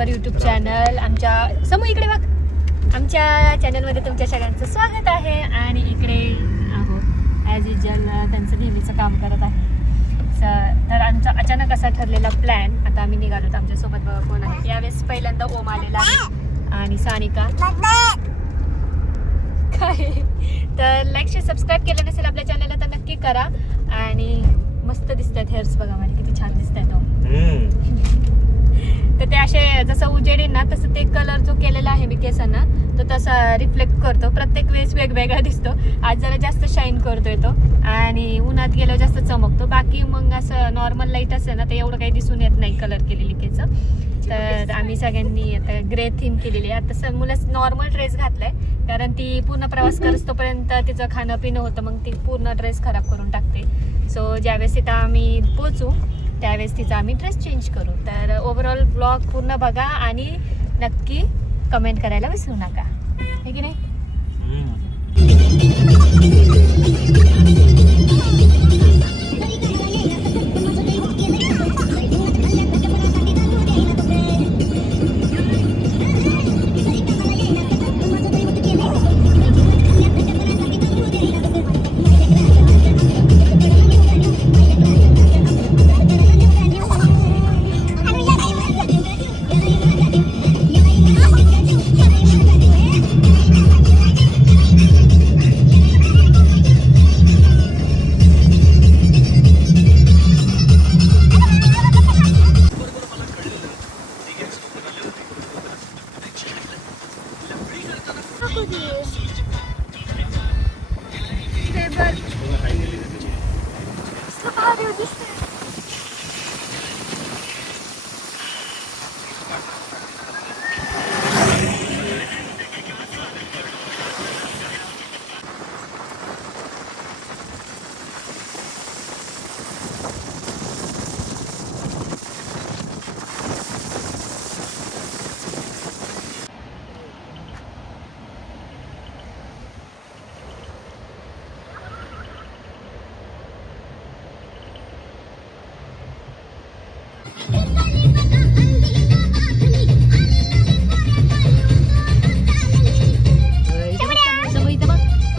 Our YouTube channel. आमच्या समोर इकडे बघ, आमच्या चॅनलमध्ये तुमच्या सगळ्यांचं स्वागत आहे. आणि इकडे आहो ॲज युजल त्यांचं नेहमीचं काम करत आहे. तर आमचा अचानक असा ठरलेला प्लॅन, आता आम्ही निघालो. आमच्यासोबत बघा कोण आहे. यावेळेस पहिल्यांदा ओम आलेला आहे आणि सानिका काय. तर लाईक शेअर सबस्क्राईब केलं नसेल आपल्या चॅनलला तर नक्की करा. आणि मस्त दिसतात हेअर्स, बघा मला किती छान दिसत आहेत. तर ते असे जसं उजेड ना तसं ते कलर जो केलेला आहे मी केसांना तो तसा रिफ्लेक्ट करतो. प्रत्येक वेळेस वेगवेगळा दिसतो. आज जरा जास्त शाईन करतोय तो आणि उन्हात गेल्यावर जास्त चमकतो. बाकी मग असं नॉर्मल लाईट असेल ना ते एवढं काही दिसून येत नाही कलर केलेली केस. तर आम्ही सगळ्यांनी आता ग्रे थीम केलेली आहे. आता मुलं नॉर्मल ड्रेस घातलाय कारण ती पूर्ण प्रवास करतोपर्यंत तिचं खाणं पिणं होतं, मग ती पूर्ण ड्रेस खराब करून टाकते. सो ज्यावेळेस तिथं आम्ही पोचू त्यावेळेस तिचा आम्ही ड्रेस चेंज करू. तर ओव्हरऑल ब्लॉग पूर्ण बघा आणि नक्की कमेंट करायला विसरू नका, है की नाही.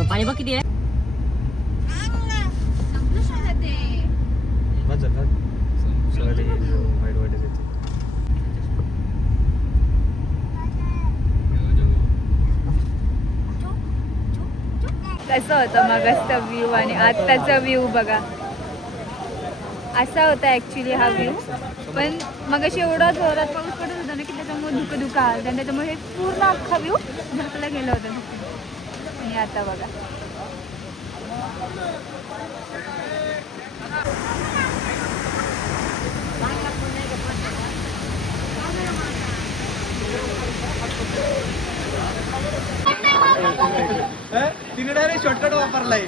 पाणी बघ किती आहे. कसं होतं मगाचा व्ह्यू आणि आत्ताचा व्ह्यू बघा. असा होता ॲक्च्युली हा व्ह्यू, पण मग अशी एवढा जोरात पाऊस पडत होता ना की त्याच्यामुळे धुकं आलं आणि त्याच्यामुळे हे पूर्ण अख्खा व्ह्यू झाकला गेला होता. आणि आता बघा तिने डायरेक्ट शॉर्टकट वापरलाय.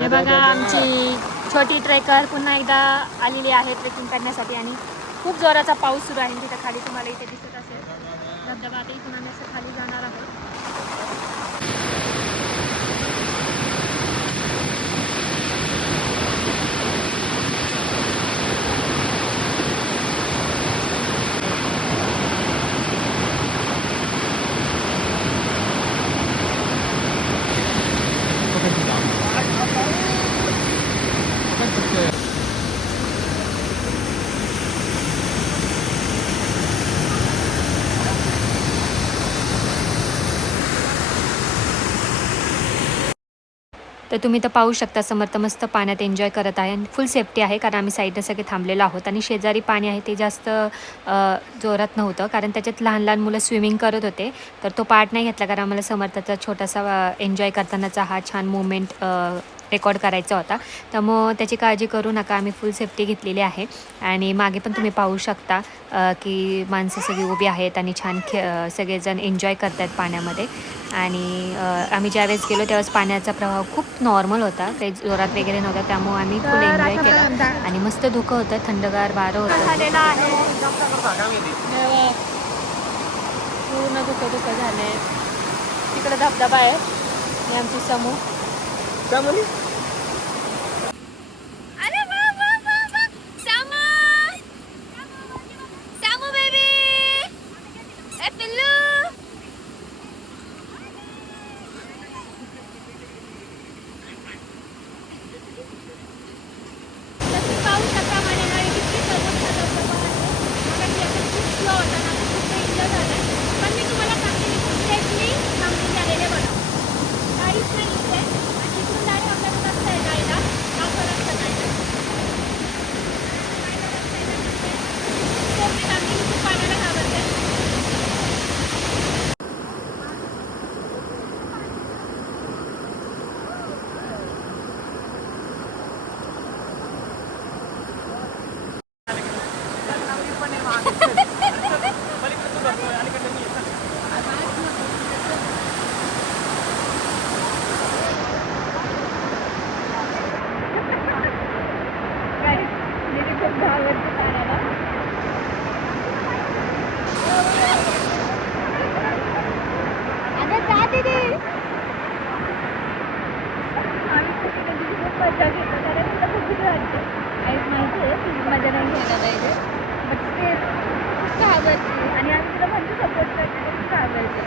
हे बघा आमची छोटी ट्रेकर पुन्हा एकदा आलेली आहे ट्रेकिंग करण्यासाठी. आणि खूप जोराचा पाऊस सुरू आहे. तिथं खाली तुम्हाला इथे दिसत असेल धबधबा. आता इथून आम्ही असं खाली जाणार आहोत. तर तुम्ही तर पाहू शकता समर्थ मस्त पाण्यात एन्जॉय करत आहे आणि फुल सेफ्टी आहे कारण आम्ही साईडने सगळे थांबलेलो आहोत. आणि शेजारी पाणी आहे ते जास्त जोरात नव्हतं कारण त्याच्यात लहान लहान मुलं स्विमिंग करत होते. तर तो पार्ट नाही घेतला कारण आम्हाला समर्थाचा छोटासा एन्जॉय करतानाचा हा छान मुवमेंट रेकॉर्ड करायचा होता. त्यामुळं त्याची काळजी करू नका, आम्ही फुल सेफ्टी घेतलेली आहे. आणि मागे पण तुम्ही पाहू शकता की माणसं सगळी उभी आहेत आणि छान सगळेजण एन्जॉय करत आहेत पाण्यामध्ये. आणि आम्ही ज्यावेळेस गेलो त्यावेळेस पाण्याचा प्रवाह खूप नॉर्मल होता, काही जोरात वगैरे नव्हता. त्यामुळे आम्ही फुल एन्जॉय केला आणि मस्त धुकं होतं, थंडगार वारं होतं. पूर्ण धुकं झालंय. तिकडे धबधबा आहे आणि आमची समूह क्या बोली? अरे वा वा वा वा समूह घाबरते पाण्याला. अगं जा दीदी. आम्ही खूप मजा घेतो कारण तुला खूप भीती वाटते. ऐक माहिती आहे तुझी मजा नाही घ्यायला पाहिजे बट ते खूप घाबरते आणि आम्ही तुला म्हणतो सपोर्ट करते तर खूप घाबरते.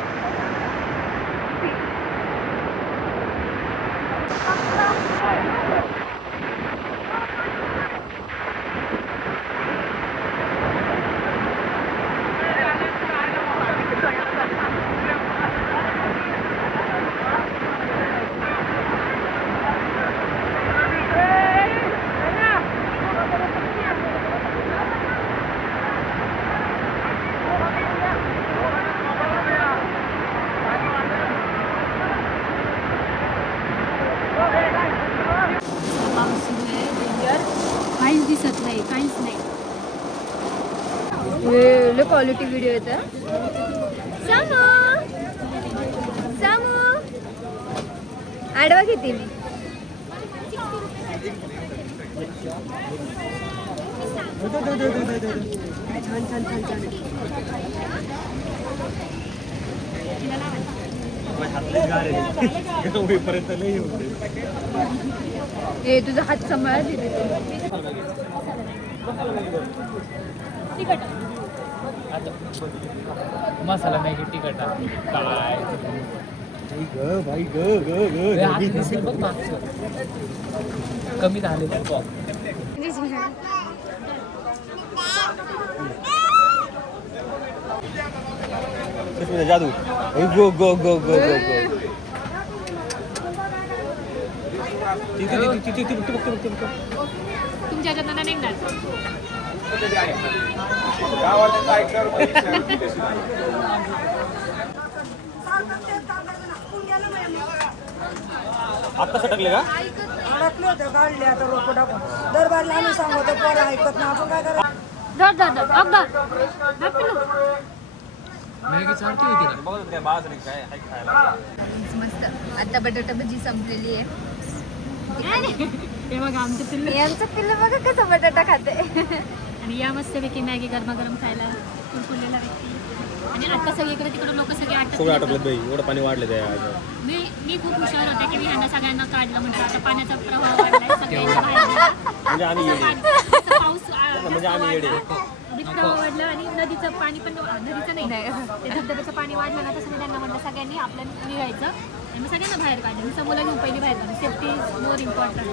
काहीच दिसत नाही काहीच नाही. क्वालिटी व्हिडिओ येतं. सामू सामू आडवा घेते मी. छान छान छान छान. ए तुझा हात सांभाळा दिले. मसाला मॅगी तिखट काय भाई ग बघ मागचं कमी झालेलं बघ. जादू गो गो गो गो गो गो. तुमच्या हातात नाही निघणार. आता सटकले का? अडकले होते काढले आता लोक टाकून दरबारला आम्ही सांगतो पोरं ऐकत ना आपण काय करायचं. मॅगी चालती होती ना. मस्त. आता बटाटा भजी संपलेली आहे. हे बघा आमचं पिल्लू. यांचं पिल्लू बघा कसं बटाटा खाते. आणि या मस्तपैकी मॅगी गरमागरम खायला कुरकुरलेला व्यक्ती. आणि आता सगळीकडे तिकडे लोक सगळे आटकले बाई एवढं पाणी वाढलं त्या. मी खूप हुशार होते की मी ह्यांना सगळ्यांना काढलं म्हणजे आता पाण्याचा प्रवाह वाढलाय सगळ्यांच्या बाहेर. म्हणजे आम्ही पाऊस म्हणजे आम्ही येडे. प्रवाह वाढलं आणि नदीचं पाणी पण नदीचं नाही ते धबधब्याचं पाणी वाढलं ना तसं मी त्यांना म्हटलं सगळ्यांनी आपल्याला निघायचं आणि मग सगळ्यांना बाहेर काढलं. मी समोरला घेऊन पहिली बाहेर काढली. Safety is more important.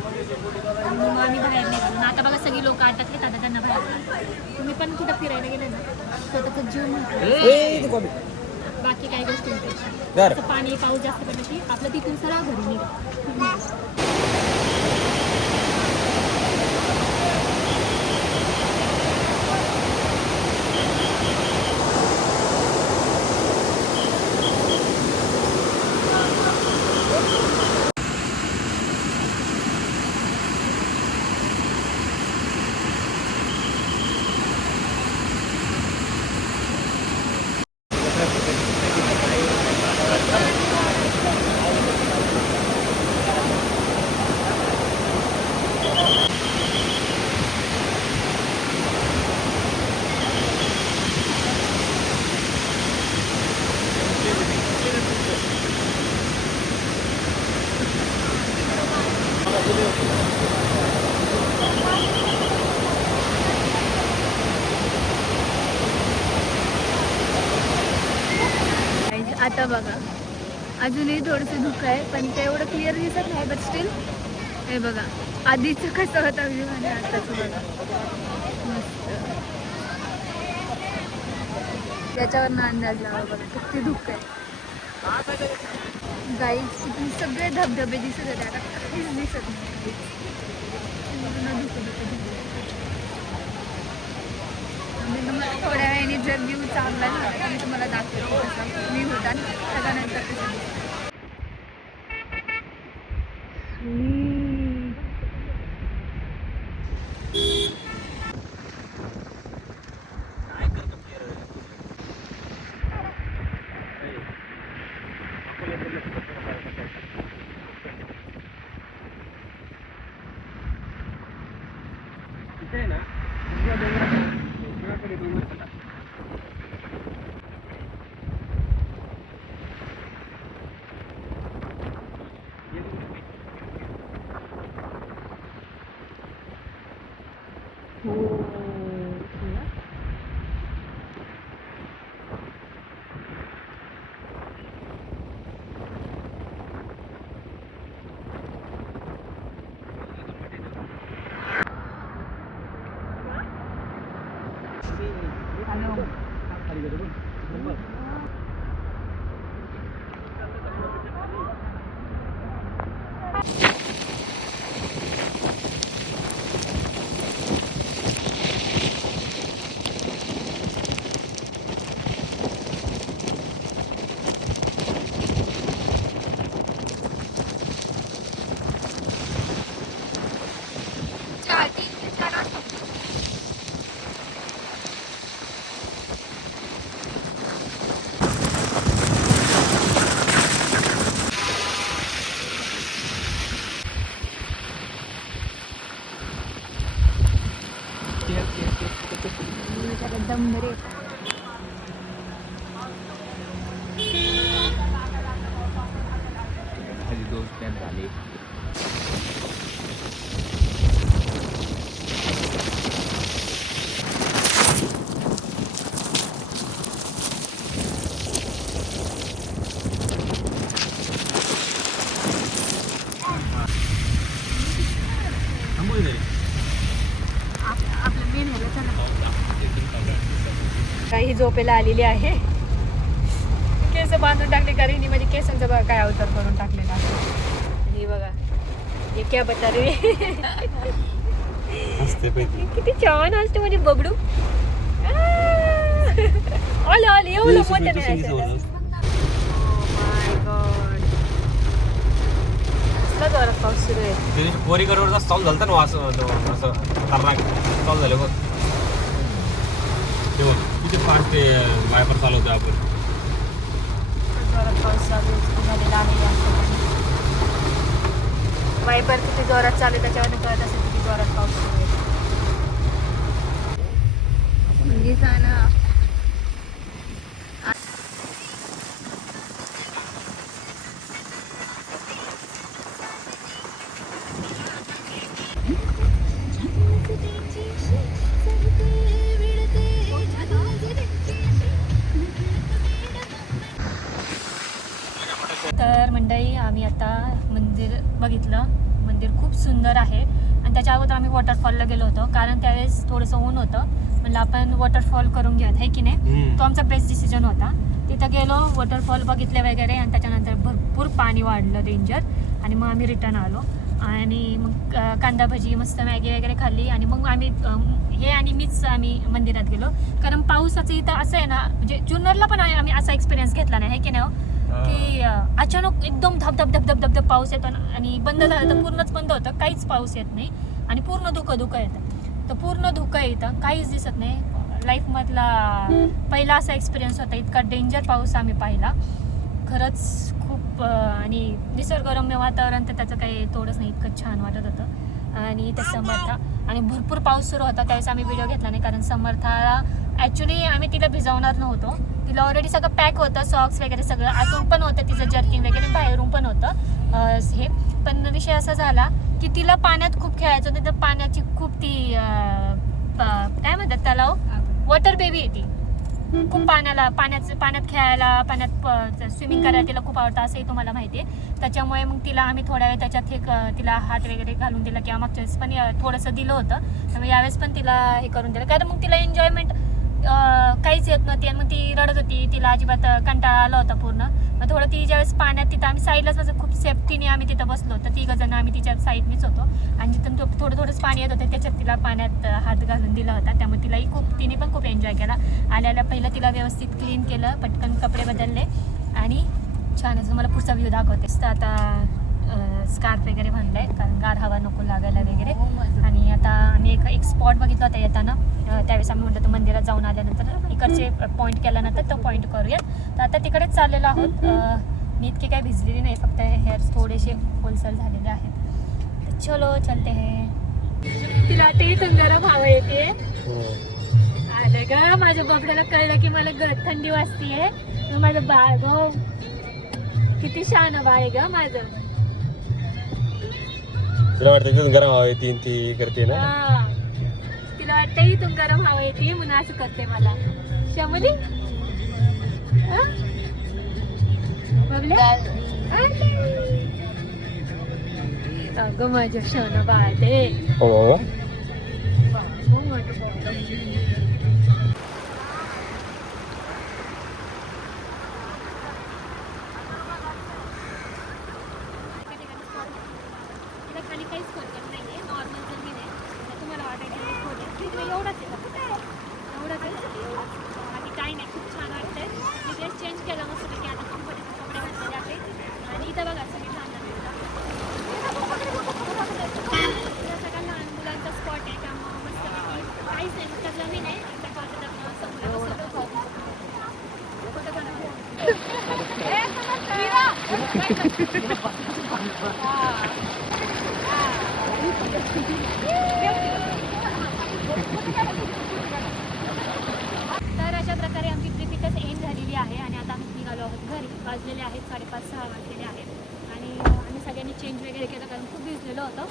मग आम्ही बाहेर निघालो. आता बघा सगळी लोक अटकले आता त्यांना बाहेर काढलं. तुम्ही पण कुठं फिरायला गेले ना स्वतःचा जीव म्हणतो बाकी काही गोष्टींपेक्षा. पाणी पाऊस जास्त पडलं की आपलं तिथून सरळ घरी निघा. आता बघा अजूनही थोडंसं धुकं आहे पण ते एवढं क्लिअर दिसत नाही बट स्टील हे बघा आधीचं कसं होतं व्ह्यू आणि आताचं बघा मस्त. त्याच्यावरनं अंदाज लावा बघा किती धुकं आहे. गाईज किती सगळे धबधबे दिसत होते आता काहीच दिसत नाही. थोड्या वेळाने जर व्ह्यू चांगला झाला तर मी तुम्हाला दाखवतो कसा व्ह्यू होता आणि त्याच्यानंतर इथे आहे ना काही झोपेला आलेली आहे. केस बांधून टाकले कारण हिने माझे केसांचा बघा काय अवतार करून टाकलेला आहे. हे बघा हे क्या बता रे. किती छान असते म्हणजे बबडू. आलं आलं एवढं मोठं नाही. जोरात पाऊस सुरू आहे. कोरीकरवरचा स्टॉल झालता ना असं खतरनाक स्टॉल झाले बघ. किती फास्ट ते वायपर चालवतो आपण. जोरात पाऊस झालेला आहे. वायपर किती जोरात चालू आहे त्याच्यावर कळत असेल किती जोरात पाऊस सुरू आहे. तर मंडळी आम्ही आता मंदिर बघितलं. मंदिर खूप सुंदर आहे आणि त्याच्या अगोदर आम्ही वॉटरफॉलला गेलो होतो कारण त्यावेळेस थोडंसं ऊन होतं. म्हणलं आपण वॉटरफॉल करून घेऊयात है की नाही. तो आमचा बेस्ट डिसिजन होता. तिथं गेलो वॉटरफॉल बघितले वगैरे आणि त्याच्यानंतर भरपूर पाणी वाढलं डेंजर आणि मग आम्ही रिटर्न आलो आणि मग कांदा भजी मस्त मॅगी वगैरे खाल्ली आणि मग आम्ही हे आणि मीच आम्ही मंदिरात गेलो कारण पावसाचं इथं असं आहे ना म्हणजे जुन्नरला पण आम्ही असा एक्सपिरियन्स घेतला नाही है की नाही की अचानक एकदम धबधब धबधब धबधब पाऊस येतो आणि बंद झालं तर पूर्णच बंद होतं. काहीच पाऊस येत नाही आणि पूर्ण धुकं येतं. तर पूर्ण धुकं येतं काहीच दिसत नाही. लाईफमधला पहिला असा एक्सपिरियन्स होता. इतका डेंजर पाऊस आम्ही पाहिला खरंच खूप. आणि निसर्गरम्य वातावरण तर त्याचं काही थोडंच नाही इतकं छान वाटत होतं. आणि ते समर्था आणि भरपूर पाऊस सुरू होता त्यावेळेस आम्ही व्हिडिओ घेतला नाही कारण समर्थाला ॲक्च्युली आम्ही तिला भिजवणार नव्हतो. तिला ऑलरेडी सगळं पॅक होतं सॉक्स वगैरे सगळं आतून पण होतं तिचं जर्किंग वगैरे बाहेरून पण होतं हे. पण विषय असा झाला की तिला पाण्यात खूप खेळायचं होतं. तर पाण्याची खूप ती काय म्हणतात त्याला वॉटर बेबी आहे ती. खूप पाण्यात खेळायला पाण्यात स्विमिंग करायला तिला खूप आवडतं असंही तुम्हाला माहिती आहे. त्याच्यामुळे मग तिला आम्ही थोड्या वेळ त्याच्यात तिला हात वगैरे घालून दिला किंवा मागच्या वेळेस पण थोडंसं दिलं होतं. त्यामुळे यावेळेस पण तिला हे करून दिलं कारण मग तिला एन्जॉयमेंट काहीच येत नव्हती आणि मग ती रडत होती. तिला अजिबात कंटाळा आला होता पूर्ण. मग थोडं ती ज्यावेळेस पाण्यात तिथं आम्ही साईडलाच बसलो खूप सेफ्टीने आम्ही तिथं बसलो तर 3 जण आम्ही तिच्या साईडनीच होतो आणि जिथून थोडंच पाणी येत होतं त्याच्यात तिला पाण्यात हात घालून दिला होता. त्यामुळे तिलाही तिने पण खूप एन्जॉय केला. आल्याला पहिलं तिला व्यवस्थित क्लीन केलं पटकन कपडे बदलले आणि छान असं मला पुढचा व्ह्यू दाखवतेस. तर आता स्कार्फ वगैरे बांधलाय कारण गार हवा नको लागायला वगैरे. आणि आता आम्ही एक स्पॉट बघितला होता येताना त्यावेळेस आम्ही म्हणतो मंदिरात जाऊन आल्यानंतर इकडचे पॉईंट केल्यानंतर तो पॉईंट करूयात. तर आता तिकडेच चाललेलो आहोत. मी इतकी काही भिजलेली नाही फक्त हेअर्स थोडेसे ओलसर झालेले आहेत. तर चलो चलते हे. तिला ते इथून गरम हवा येते माझ्या बाबड्याला कळलं की मला थंडी वाजतीये. मग माझं बाळ ग किती शहाणं बाळ आहे ग माझं. तुला वाटतं तिथून गरम हवा येते ती करते ना. हा. तिला वाटतं इथून गरम हवा येते म्हणून असं करते मला. शमली अगं माझं शहाणं बाळ ते. हो हो माझं बाळ. तिला खाली काहीच खोलकर नाहीये, नॉर्मल जमीन आहे. तुम्हाला वाटायचं खोल आहे, तिकडे एवढाच आहे का? एवढाच आहे, बाकी काही नाही. खूप छान वाटतंय. मी ड्रेस चेंज केला मस्त की आता कम्फर्टेबल कपडे घातलेले आहेत. आणि इथं बघा सगळे लहान सगळ्या लहान मुलांचा स्पॉट आहे, त्यामुळे मस्त काहीच नाही, फक्त जमीन आहे. त्या तर अशा प्रकारे आमची ट्रिप इथंच एंड झालेली आहे आणि आता आम्ही निघालो आहोत घरी. वाजलेले आहेत 5:30-6 वाजलेले आहेत आणि आम्ही सगळ्यांनी चेंज वगैरे केलं कारण खूप भिजलेलो होतो.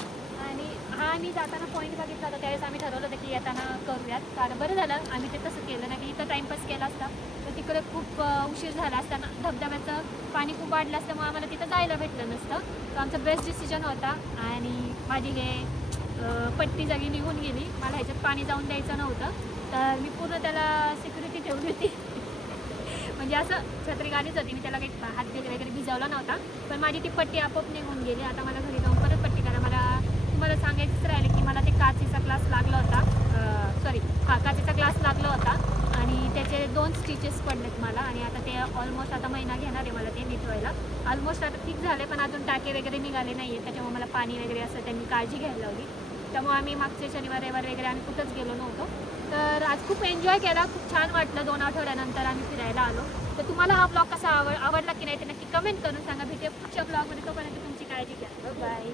आणि हा आम्ही जाताना पॉईंट बघितला होता, त्यावेळेस आम्ही ठरवलं होतं की येताना करूयात. कारण बरं झालं आम्ही ते तसं केलं नाही की इथं टाईमपास केला असता तर तिकडे खूप उशीर झाला असताना. धबधब्याचं पाणी खूप वाढलं असल्यामुळे आम्हाला तिथं जायला भेटलं नसतं. तर आमचा बेस्ट डिसिजन होता. आणि माझी हे पट्टी जागी निघून गेली, मला ह्याच्यात पाणी जाऊन द्यायचं नव्हतं. तर मी पूर्ण त्याला सिक्युरिटी ठेवली होती. म्हणजे असं छत्री गाडीच होती, मी त्याला काही हात वगैरे भिजवला नव्हता. पण माझी ती पट्टी आपोआप निघून गेली. आता मला घरी जाऊन परत पट्टी करा. मला सांगायचंच राहिलं की मला ते काचेचा ग्लास लागला होता. काचेचा ग्लास लागला होता आणि त्याचे 2 स्टिचेस पडलेत मला. आणि आता ते ऑलमोस्ट आता महिना घेणार आहे मला ते नीट व्हायला. ऑलमोस्ट आता ठीक झाले, पण अजून टाके वगैरे निघाले नाही आहेत. त्याच्यामुळे मला पाणी वगैरे असं त्यांनी काळजी घ्यायला लावली. त्यामुळे आम्ही मागचे शनिवार रविवार वगैरे आम्ही कुठंच गेलो नव्हतो. तर आज खूप एन्जॉय केला, खूप छान वाटलं. 2 आठवड्यानंतर आम्ही फिरायला आलो. तर तुम्हाला हा ब्लॉग कसा आवडला की नाही ते नक्की कमेंट करून सांगा. भेटूया पुढच्या ब्लॉगमध्ये. तोपर्यंत तुमची काळजी घ्या. बाय.